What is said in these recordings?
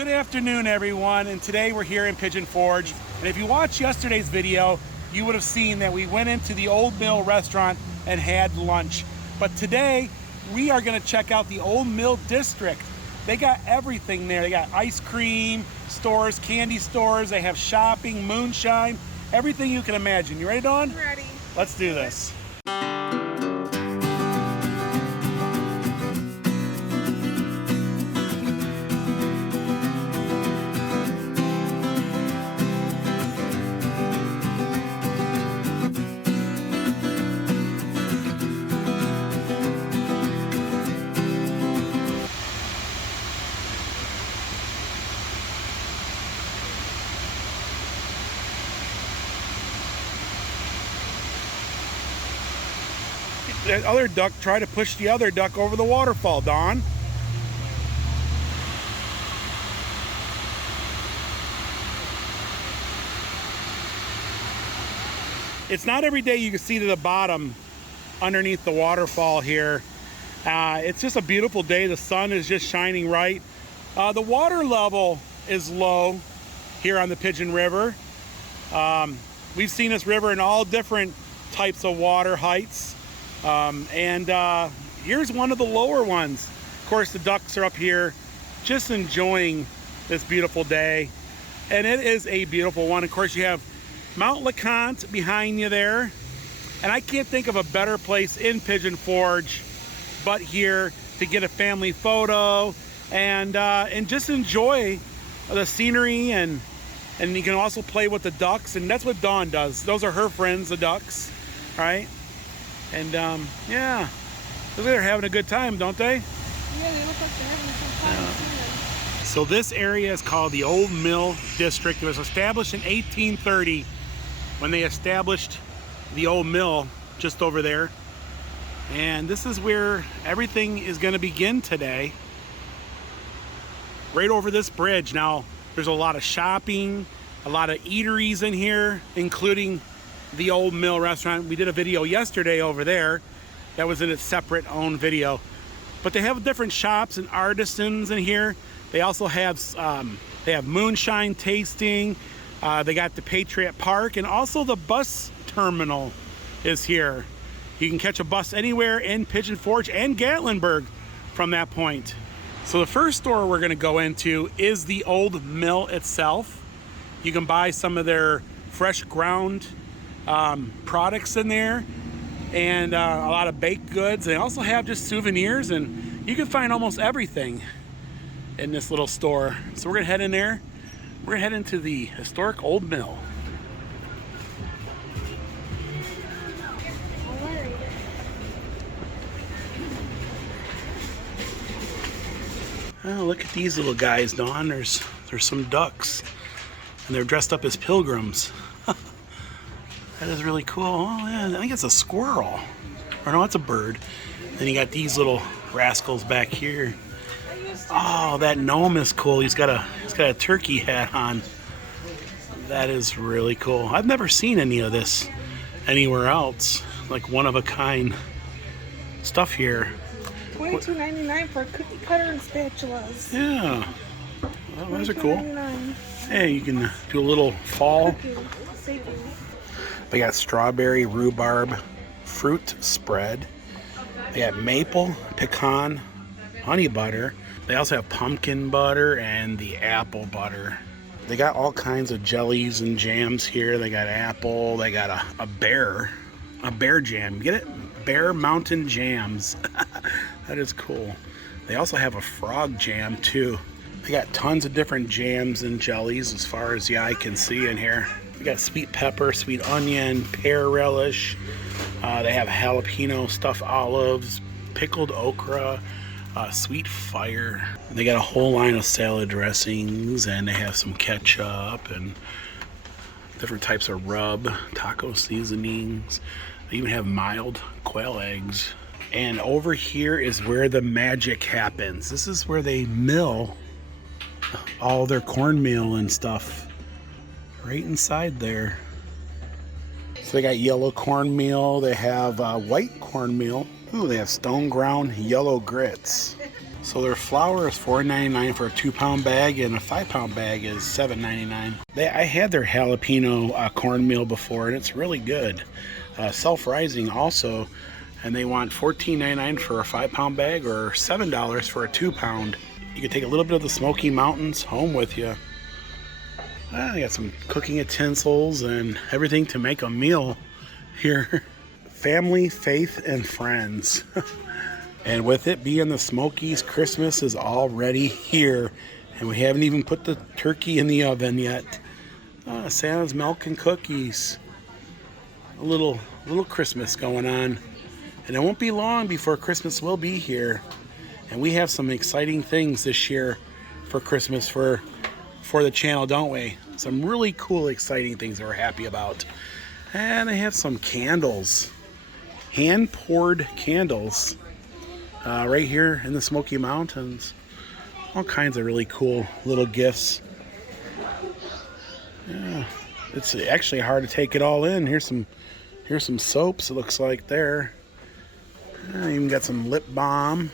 Good afternoon, everyone, and today we're here in Pigeon Forge. And if you watched yesterday's video, you would have seen that we went into the Old Mill restaurant and had lunch. But today, we are going to check out the Old Mill District. They got everything there. They got ice cream stores, candy stores, they have shopping, moonshine, everything you can imagine. You ready, Dawn? Ready. Let's do this. That other duck tried to push the other duck over the waterfall, Dawn. It's not every day you can see to the bottom underneath the waterfall here. It's just a beautiful day. The sun is just shining right. The water level is low here on the Pigeon River. We've seen this river in all different types of water heights. Here's one of the lower ones. Of course, the ducks are up here just enjoying this beautiful day. And it is a beautiful one. Of course, you have Mount LeConte behind you there. And I can't think of a better place in Pigeon Forge but here to get a family photo and just enjoy the scenery, and you can also play with the ducks, and that's what Dawn does. Those are her friends, the ducks, right? And yeah, they're having a good time, don't they? Yeah, they look like they're having some fun. So this area is called the Old Mill District. It was established in 1830 when they established the old mill just over there. And this is where everything is going to begin today. Right over this bridge. Now, there's a lot of shopping, a lot of eateries in here, including the Old Mill restaurant. We did a video yesterday over there. That was in its separate own video. But they have different shops and artisans in here. They also have moonshine tasting. They got the Patriot Park, and also the bus terminal is here. You can catch a bus anywhere in Pigeon Forge and Gatlinburg from that point. So the first store we're going to go into is the Old Mill itself. You can buy some of their fresh ground products in there, and a lot of baked goods. They also have just souvenirs, and you can find almost everything in this little store. So we're gonna head in there. We're gonna head into the historic Old Mill. Oh, look at these little guys, Dawn. There's some ducks, and they're dressed up as pilgrims. That is really cool. Oh, yeah, I think it's a squirrel. Or no, it's a bird. Then you got these little rascals back here. Oh, that gnome is cool. He's got a turkey hat on. That is really cool. I've never seen any of this anywhere else. Like one of a kind stuff here. $22.99 for a cookie cutter and spatulas. Yeah. Well, those are cool. Hey, you can do a little fall. They got strawberry rhubarb fruit spread. They have maple, pecan, honey butter. They also have pumpkin butter and the apple butter. They got all kinds of jellies and jams here. They got apple. They got a bear jam. Get it? Bear Mountain Jams. That is cool. They also have a frog jam too. They got tons of different jams and jellies as far as the eye can see in here. We got sweet pepper, sweet onion, pear relish. They have jalapeno stuffed olives, pickled okra, sweet fire. They got a whole line of salad dressings, and they have some ketchup and different types of rub, taco seasonings. They even have mild quail eggs. And over here is where the magic happens. This is where they mill all their cornmeal and stuff. Right inside there. So they got yellow cornmeal. They have white cornmeal. Ooh, they have stone ground yellow grits. So their flour is $4.99 for a 2-pound bag, and a 5-pound bag is $7.99. I had their jalapeno cornmeal before, and it's really good. Self-rising also, and they want $14.99 for a 5-pound bag or $7 for a 2-pound. You can take a little bit of the Smoky Mountains home with you. They got some cooking utensils and everything to make a meal here. Family, faith, and friends. And with it being the Smokies, Christmas is already here. And we haven't even put the turkey in the oven yet. Santa's milk and cookies. A little Christmas going on. And it won't be long before Christmas will be here. And we have some exciting things this year for Christmas for the channel, don't we? Some really cool, exciting things that we're happy about. And they have some candles. Hand-poured candles. Right here in the Smoky Mountains. All kinds of really cool little gifts. Yeah, it's actually hard to take it all in. Here's some soaps, it looks like there. Even got some lip balm.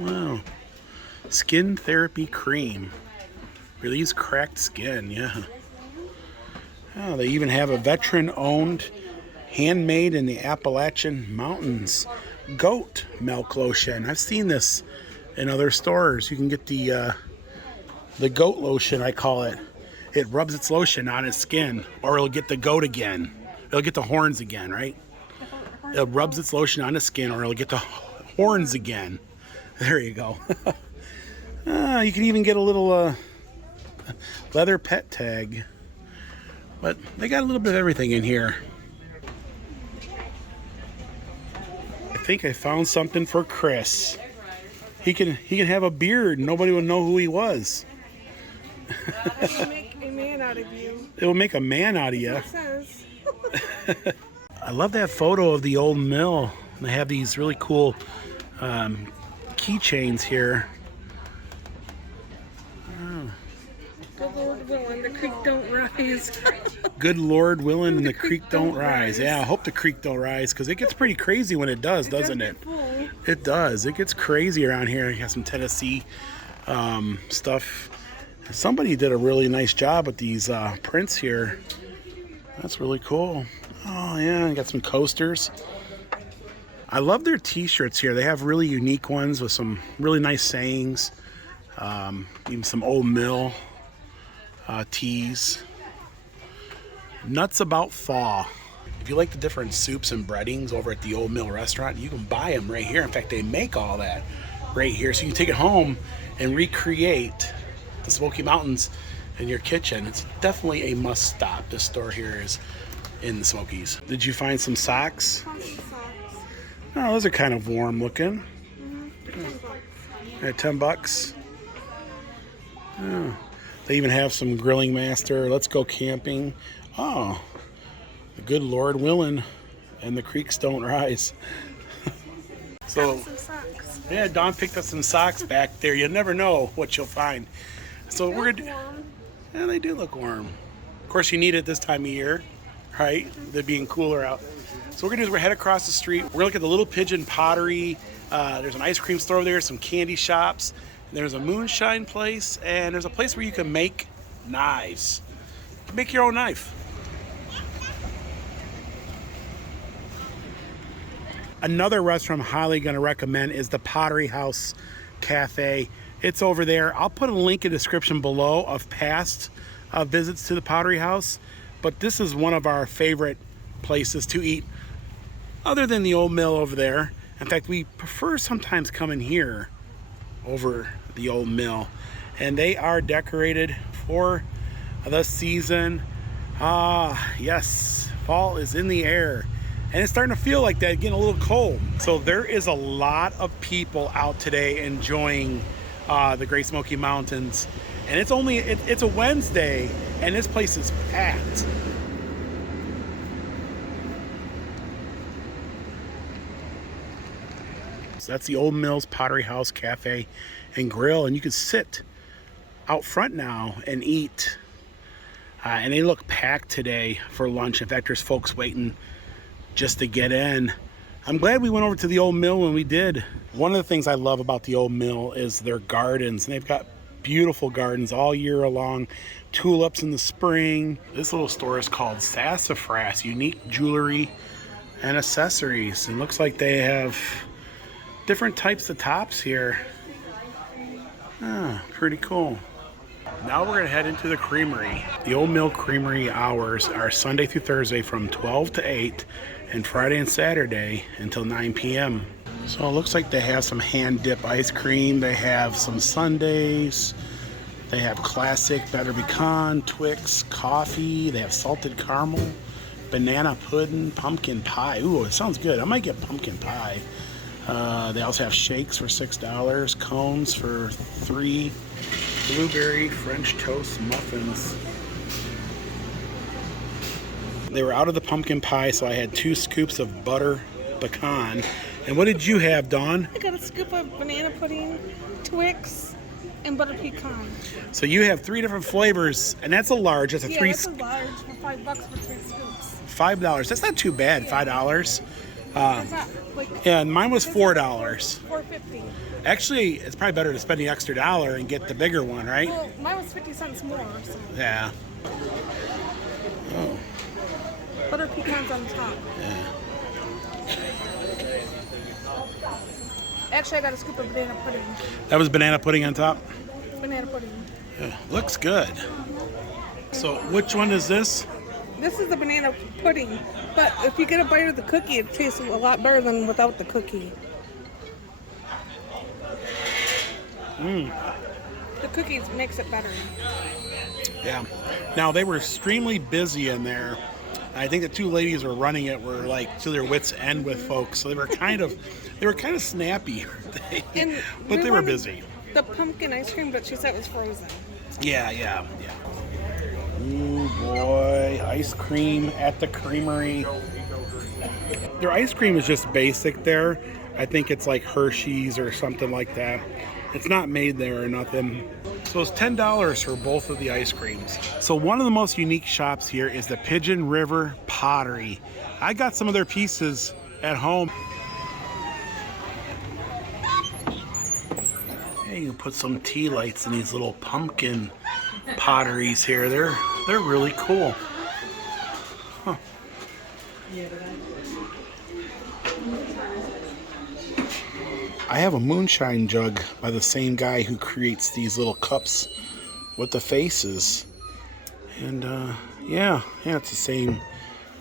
Wow. Skin therapy cream. Relieves cracked skin, yeah. Oh, they even have a veteran-owned, handmade in the Appalachian Mountains goat milk lotion. I've seen this in other stores. You can get the goat lotion, I call it. It rubs its lotion on its skin, or it'll get the goat again. It'll get the horns again, right? It rubs its lotion on the skin, or it'll get the horns again. There you go. You can even get a little leather pet tag. But they got a little bit of everything in here. I think I found something for Chris. He can have a beard. Nobody will know who he was. It will make a man out of you. It will make a man out of you. It says. I love that photo of the old mill. They have these really cool keychains here. Good Lord willing, the creek don't rise. Good Lord willing, and the creek don't rise. Yeah, I hope the creek don't rise, because it gets pretty crazy when it does, doesn't it? It does. It gets crazy around here. You have some Tennessee stuff. Somebody did a really nice job with these prints here. That's really cool. Oh yeah, I got some coasters. I love their t-shirts here. They have really unique ones with some really nice sayings. Even some old mill teas. Nuts about fall. If you like the different soups and breadings over at the Old Mill restaurant, you can buy them right here. In fact, they make all that right here. So you can take it home and recreate the Smoky Mountains in your kitchen. It's definitely a must stop. This store here is in the Smokies. Did you find some socks? Oh, those are kind of warm looking. At $10. Oh. They even have some Grilling Master, Let's Go Camping. Oh, the good Lord willing, and the creeks don't rise. So, yeah, Dawn picked up some socks back there. You never know what you'll find. So we're gonna. Yeah, they do look warm. Of course, you need it this time of year, right? They're being cooler out. So what we're gonna do is we're head across the street. We're gonna look at the Little Pigeon Pottery. There's an ice cream store there, some candy shops. There's a moonshine place, and there's a place where you can make knives. You can make your own knife. Another restaurant I'm highly going to recommend is the Pottery House Cafe. It's over there. I'll put a link in the description below of past visits to the Pottery House, but this is one of our favorite places to eat other than the Old Mill over there. In fact, we prefer sometimes coming here over the Old Mill, and they are decorated for the season. Yes, fall is in the air, and it's starting to feel like that, getting a little cold. So there is a lot of people out today enjoying the Great Smoky Mountains, and it's a Wednesday, and this place is packed. So that's the Old Mills Pottery House Cafe and Grill, and you can sit out front now and eat. And they look packed today for lunch. In fact, there's folks waiting just to get in. I'm glad we went over to the old mill when we did. One of the things I love about the old mill is their gardens. And they've got beautiful gardens all year long. Tulips in the spring. This little store is called Sassafras, Unique Jewelry and Accessories. It looks like they have different types of tops here. Ah, pretty cool. Now we're gonna head into the Creamery. The Old Mill Creamery hours are Sunday through Thursday from 12 to 8 and Friday and Saturday until 9 p.m. So it looks like they have some hand dip ice cream. They have some sundaes. They have classic Better Pecan, Twix, coffee. They have salted caramel, banana pudding, pumpkin pie. Ooh, it sounds good. I might get pumpkin pie. They also have shakes for $6, cones for $3, blueberry French toast muffins. They were out of the pumpkin pie, so I had 2 scoops of butter pecan. And what did you have, Dawn? I got a scoop of banana pudding, Twix, and butter pecan. So you have 3 different flavors, and that's a large. That's a Yeah, three. that's a large for $5 for 3 scoops. $5. That's not too bad. $5. That's not like. Yeah, and mine was $4. $4.50. Actually, it's probably better to spend the extra $1 and get the bigger one, right? Well, mine was 50 cents more. So. Yeah. Oh. Butter pecans on top. Yeah. Actually, I got a scoop of banana pudding. That was banana pudding on top. Banana pudding. Yeah, looks good. So, which one is this? This is the banana pudding, but if you get a bite of the cookie, it tastes a lot better than without the cookie. The cookies makes it better. Yeah. Now they were extremely busy in there. I think the 2 ladies who were running it were like to their wits' end with folks, so they were kind of snappy, but they were busy. The pumpkin ice cream, but she said it was frozen. Yeah. Ooh boy, ice cream at the Creamery. Their ice cream is just basic there. I think it's like Hershey's or something like that. It's not made there or nothing. So it's $10 for both of the ice creams. So one of the most unique shops here is the Pigeon River Pottery. I got some of their pieces at home. Hey, you can put some tea lights in these little pumpkin potteries here. They're really cool. Huh. I have a moonshine jug by the same guy who creates these little cups with the faces. And yeah, it's the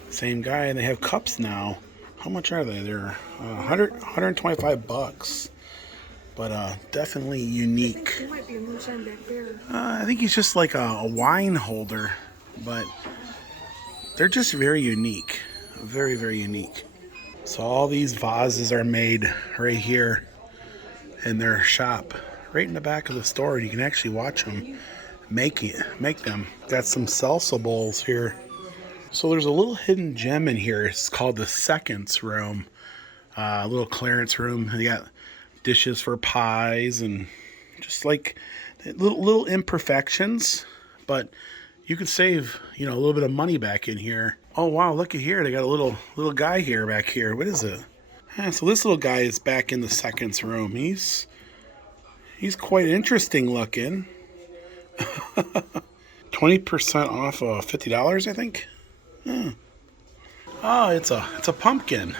same guy, and they have cups now. How much are they? They're $125. But definitely unique. There might be a moonshine back there. I think he's just like a wine holder, but they're just very unique. Very, very unique. So all these vases are made right here in their shop, right in the back of the store. You can actually watch them make them. Got some salsa bowls here. So there's a little hidden gem in here. It's called the seconds room, a little clearance room. They got dishes for pies and just like little imperfections, but you could save, a little bit of money back in here. Oh wow, look at here. They got a little guy here back here. What is it? Yeah, so this little guy is back in the seconds room. He's quite interesting looking. 20% off of $50, I think. Oh, it's a pumpkin.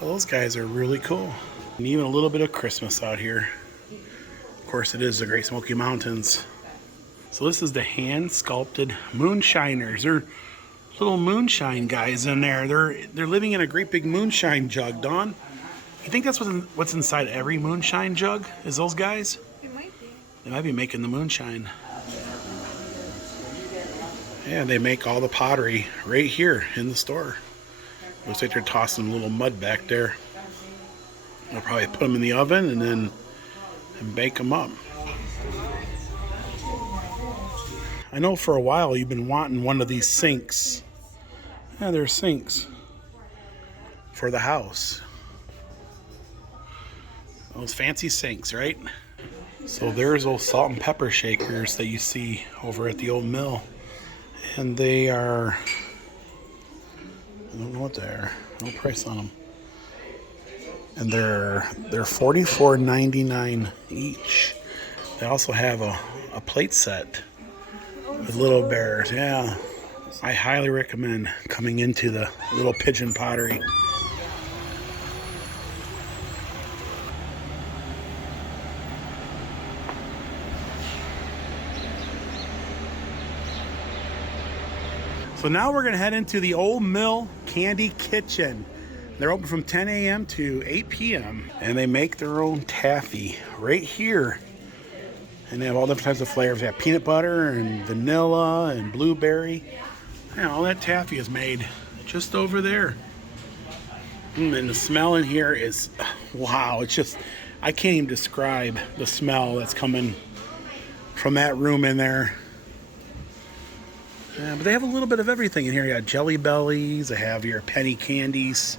Those guys are really cool. And even a little bit of Christmas out here. Of course, it is the Great Smoky Mountains. So this is the hand-sculpted moonshiners. They're little moonshine guys in there. They're living in a great big moonshine jug, Dawn. You think that's what's inside every moonshine jug? Is those guys? It might be. They might be making the moonshine. Yeah, they make all the pottery right here in the store. Looks like they're tossing a little mud back there. They'll probably put them in the oven and bake them up. I know for a while you've been wanting one of these sinks. Yeah, they're sinks for the house. Those fancy sinks, right? So there's those salt and pepper shakers that you see over at the old mill. And they are I don't know what they are. No price on them. And they're $44.99 each. They also have a plate set with little bears. Yeah. I highly recommend coming into the little Pigeon Pottery. So now we're gonna head into the Old Mill Candy Kitchen. They're open from 10 a.m. to 8 p.m. and they make their own taffy right here. And they have all different types of flavors. They have peanut butter and vanilla and blueberry. Yeah, all that taffy is made just over there. And the smell in here is, wow, it's just, I can't even describe the smell that's coming from that room in there. Yeah, but they have a little bit of everything in here. You got Jelly Bellies, they have your penny candies.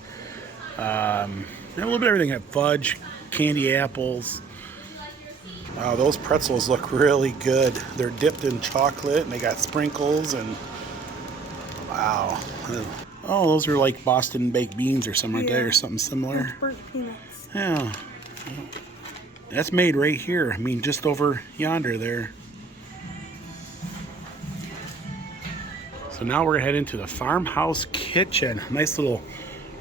They have a little bit of everything. They have fudge, candy apples. Those pretzels look really good. They're dipped in chocolate and they got sprinkles and wow. Oh, those are like Boston baked beans or something like that, or something similar. Burnt peanuts. Yeah. That's made right here. I mean, just over yonder there. So now we're gonna head into the Farmhouse Kitchen. Nice little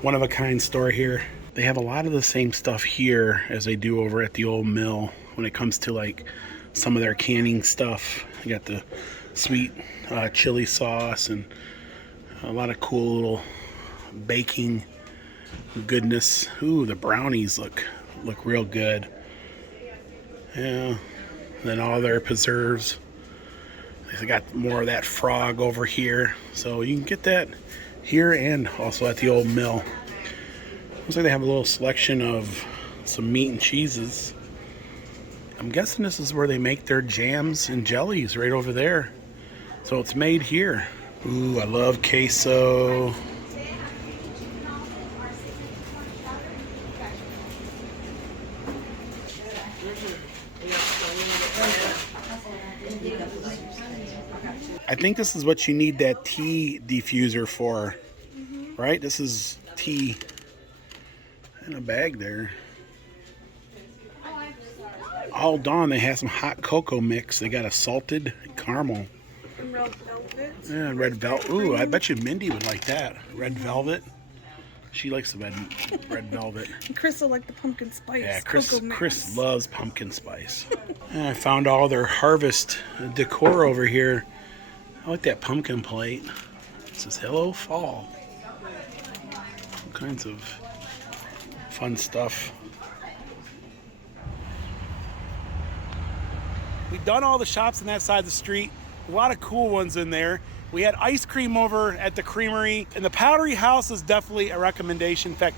one-of-a-kind store here. They have a lot of the same stuff here as they do over at the Old Mill when it comes to like some of their canning stuff. You got the sweet chili sauce and a lot of cool little baking goodness. Ooh, the brownies look real good. Yeah. And then all their preserves. They got more of that frog over here. So you can get that here and also at the Old Mill. Looks like they have a little selection of some meat and cheeses. I'm guessing this is where they make their jams and jellies, right over there. So it's made here. Ooh, I love queso. I think this is what you need that tea diffuser for, right? This is tea in a bag there. All dawn they have some hot cocoa mix. They got a salted caramel. And red velvet. Yeah, red velvet. Ooh, I bet you Mindy would like that. Red velvet. She likes the red velvet. And Chris will like the pumpkin spice. Yeah, Chris loves pumpkin spice. And I found all their harvest decor over here. I like that pumpkin plate. It says "Hello Fall." All kinds of fun stuff. We've done all the shops on that side of the street. A lot of cool ones in there. We had ice cream over at the Creamery, and the Pottery House is definitely a recommendation. In fact,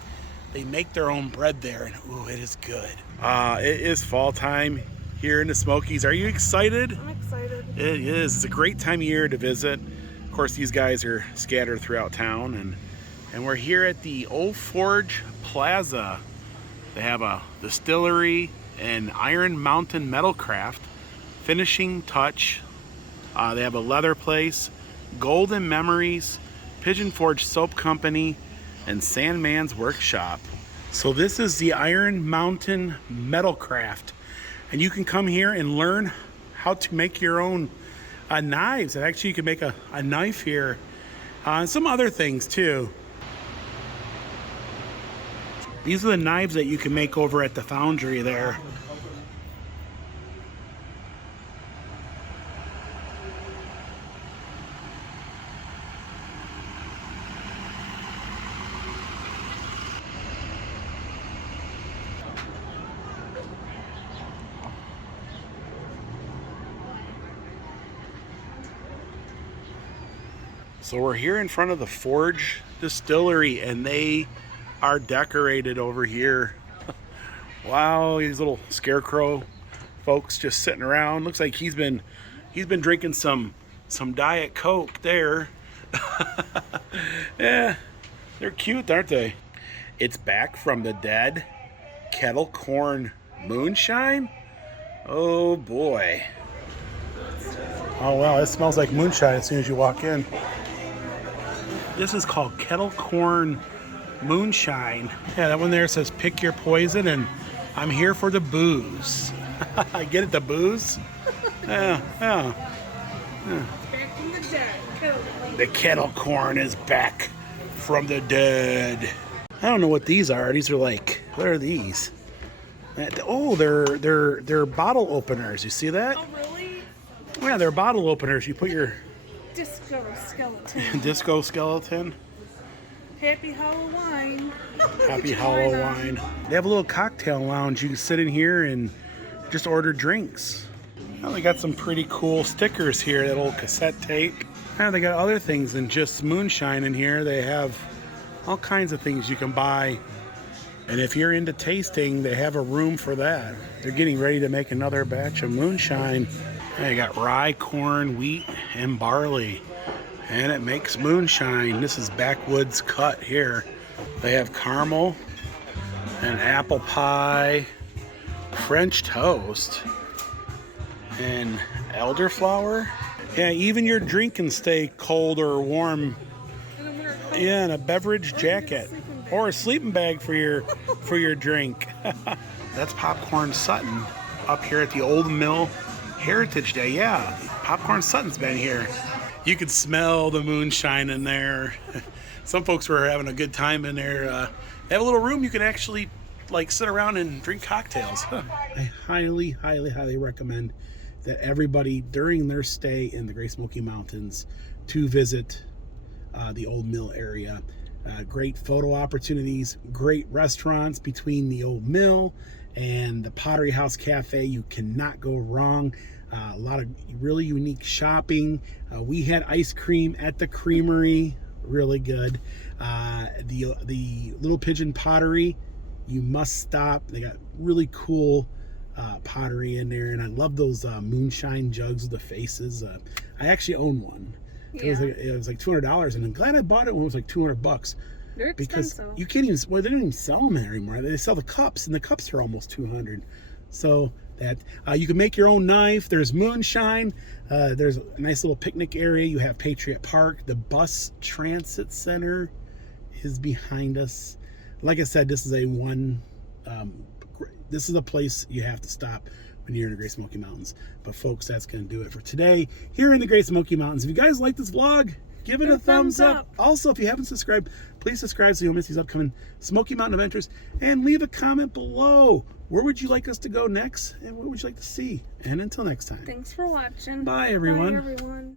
they make their own bread there, and ooh, it is good. It is fall time here in the Smokies. Are you excited? I'm excited. It is. It's a great time of year to visit. Of course, these guys are scattered throughout town, and we're here at the old Forge Plaza. They have a distillery and Iron Mountain Metalcraft, finishing touch. They have a leather place, Golden Memories, Pigeon Forge Soap Company, and Sandman's Workshop. So this is the Iron Mountain Metalcraft, and you can come here and learn how to make your own knives. And actually you can make a knife here, and some other things too. These are the knives that you can make over at the foundry there. So we're here in front of the Forge Distillery, and they are decorated over here. Wow, these little scarecrow folks just sitting around. Looks like he's been drinking some Diet Coke there. Yeah, they're cute, aren't they? It's back from the dead. Kettle corn moonshine. Oh boy. Oh wow, it smells like moonshine as soon as you walk in. This is called kettle corn moonshine. Yeah, that one there says pick your poison, and I'm here for the booze. I get it, the booze? Yeah. Back from the dead. The kettle corn is back from the dead. I don't know what these are. These are like, what are these? Oh, they're bottle openers. You see that? Oh, really? Yeah, they're bottle openers. You put your Disco skeleton. disco skeleton. Happy Halloween. Happy Halloween. They have a little cocktail lounge. You can sit in here and just order drinks. Well, they got some pretty cool stickers here. That old cassette tape. Yeah, they got other things than just moonshine in here. They have all kinds of things you can buy. And if you're into tasting, they have a room for that. They're getting ready to make another batch of moonshine. And they got rye, corn, wheat, and barley. And it makes moonshine. This is backwoods cut here. They have caramel and apple pie, French toast, and elderflower. Yeah, even your drink can stay cold or warm. Yeah, and a beverage jacket or a sleeping bag for your drink. That's Popcorn Sutton up here at the Old Mill Heritage Day. Yeah, Popcorn Sutton's been here. You could smell the moonshine in there. Some folks were having a good time in there. They have a little room you can actually like sit around and drink cocktails. I highly, highly, highly recommend that everybody during their stay in the Great Smoky Mountains to visit the Old Mill area. Great photo opportunities, great restaurants between the Old Mill and the Pottery House Cafe. You cannot go wrong. A lot of really unique shopping. We had ice cream at the Creamery, really good. The Little Pigeon Pottery, you must stop. They got really cool pottery in there, and I love those moonshine jugs with the faces. I actually own one. It was like $200, and I'm glad I bought it when it was like $200. They're expensive. Because you can't even, well, they don't even sell them anymore. They sell the cups, and the cups are almost $200. So that you can make your own knife. There's moonshine. There's a nice little picnic area. You have Patriot Park. The bus transit center is behind us. Like I said, this is this is a place you have to stop when you're in the Great Smoky Mountains. But folks, that's going to do it for today here in the Great Smoky Mountains. If you guys like this vlog, give it a thumbs up. Also, if you haven't subscribed, please subscribe so you don't miss these upcoming Smoky Mountain adventures. And leave a comment below. Where would you like us to go next? And what would you like to see? And until next time. Thanks for watching. Bye, everyone. Bye, everyone.